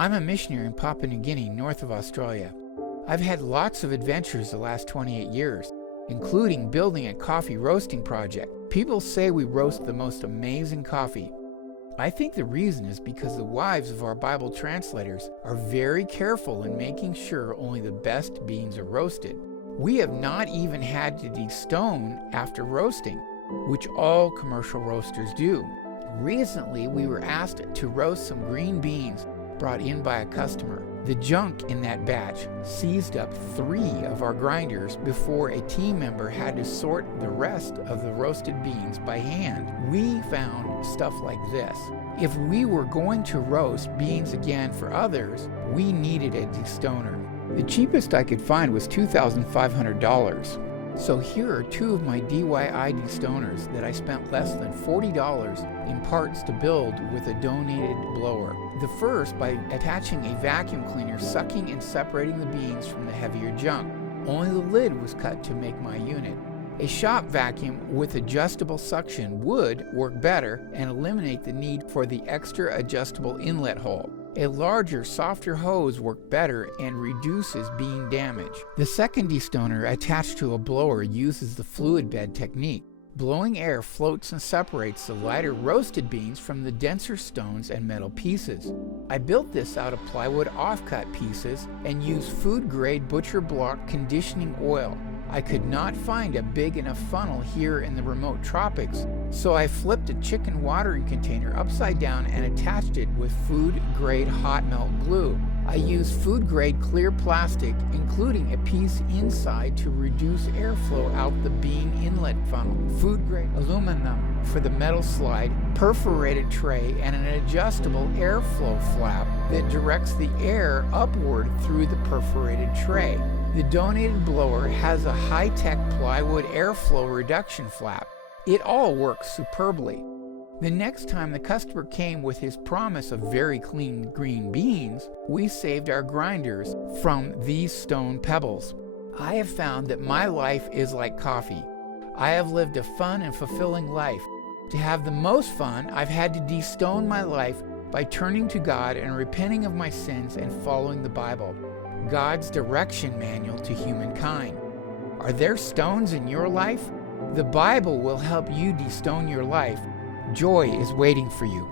I'm a missionary in Papua New Guinea, north of Australia. I've had lots of adventures the last 28 years, including building a coffee roasting project. People say we roast the most amazing coffee. I think the reason is because the wives of our Bible translators are very careful in making sure only the best beans are roasted. We have not even had to destone after roasting, which all commercial roasters do. Recently, we were asked to roast some green beans brought in by a customer. The junk in that batch seized up 3 of our grinders before a team member had to sort the rest of the roasted beans by hand. We found stuff like this. If we were going to roast beans again for others, we needed a destoner. The cheapest I could find was $2,500. So here are 2 of my DIY destoners that I spent less than $40 in parts to build with a donated blower. The first by attaching a vacuum cleaner sucking and separating the beans from the heavier junk. Only the lid was cut to make my unit. A shop vacuum with adjustable suction would work better and eliminate the need for the extra adjustable inlet hole. A larger, softer hose worked better and reduces bean damage. The second destoner attached to a blower uses the fluid bed technique. Blowing air floats and separates the lighter roasted beans from the denser stones and metal pieces. I built this out of plywood offcut pieces and used food-grade butcher block conditioning oil. I could not find a big enough funnel here in the remote tropics, so I flipped a chicken watering container upside down and attached it with food-grade hot melt glue. I used food-grade clear plastic, including a piece inside to reduce airflow out the bean inlet funnel, food-grade aluminum for the metal slide, perforated tray, and an adjustable airflow flap that directs the air upward through the perforated tray. The donated blower has a high-tech plywood airflow reduction flap. It all works superbly. The next time the customer came with his promise of very clean green beans, we saved our grinders from these stone pebbles. I have found that my life is like coffee. I have lived a fun and fulfilling life. To have the most fun, I've had to destone my life by turning to God and repenting of my sins and following the Bible, God's direction manual to humankind. Are there stones in your life? The Bible will help you destone your life. Joy is waiting for you.